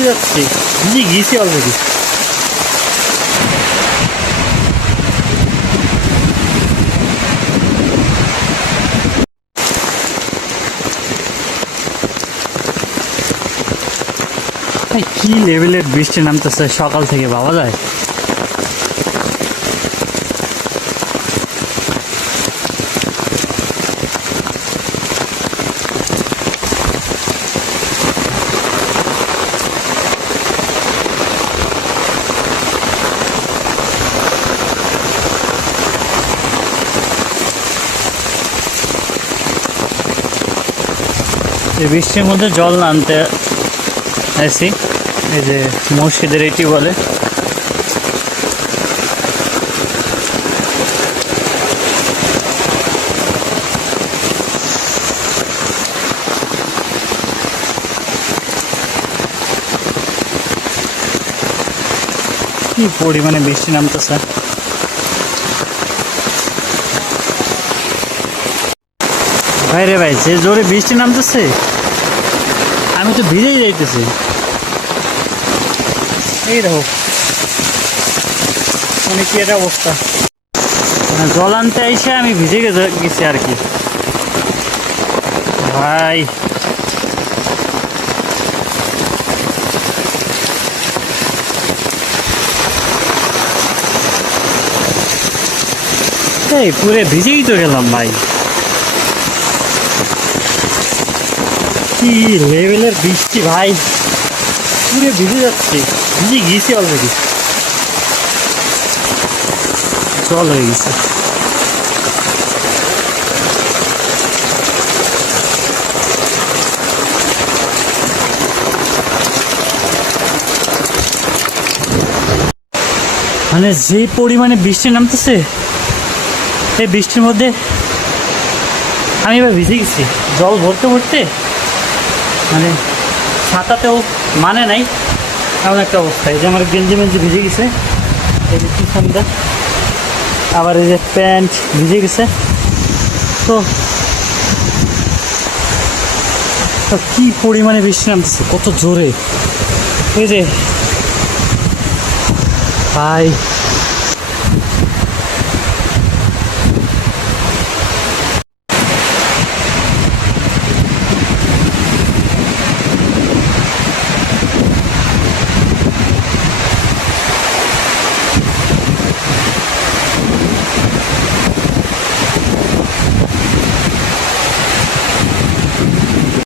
ভিজে যাচ্ছে, ভিজে গিয়েছি অলরেডি। কি লেভেলের বৃষ্টি নামতেছে সকাল থেকে, ভাবা যায়? এই বৃষ্টির মধ্যে জল আনতে আসি, এই যে মসজিদের এটি বলে। কি পরিমাণে বৃষ্টি নামতেছে! ভাই রে ভাই, যে জোরে বৃষ্টি নামতেছে আমি তো ভিজেই যাইতেছি। এই দেখো মানে কি একটা অবস্থা, জল আনতে আইসে আমি ভিজে গেছি আর কি ভাই। এই পুরে ভিজেই তো গেলাম ভাই, কি লেভেলের বৃষ্টি ভাই, পুরে ভিজে যাচ্ছে, ভিজে গিয়েছি অলরেডি, জল হয়ে গেছে। মানে যে পরিমাণে বৃষ্টি নামতেছে, এই বৃষ্টির মধ্যে আমি এবার ভিজে গেছি, জল ভরতে ভরতে মানে ছাতাতেও মানে নাই এমন একটা অবস্থা। এই যে আমার গেঞ্জি মেঞ্জি ভিজে গেছে, এই যে পিছনটা, আবার এই যে প্যান্ট ভিজে গেছে। তো কি পরিমাণে বৃষ্টি নামতেছে, কত জোরে! ওই যে ভাই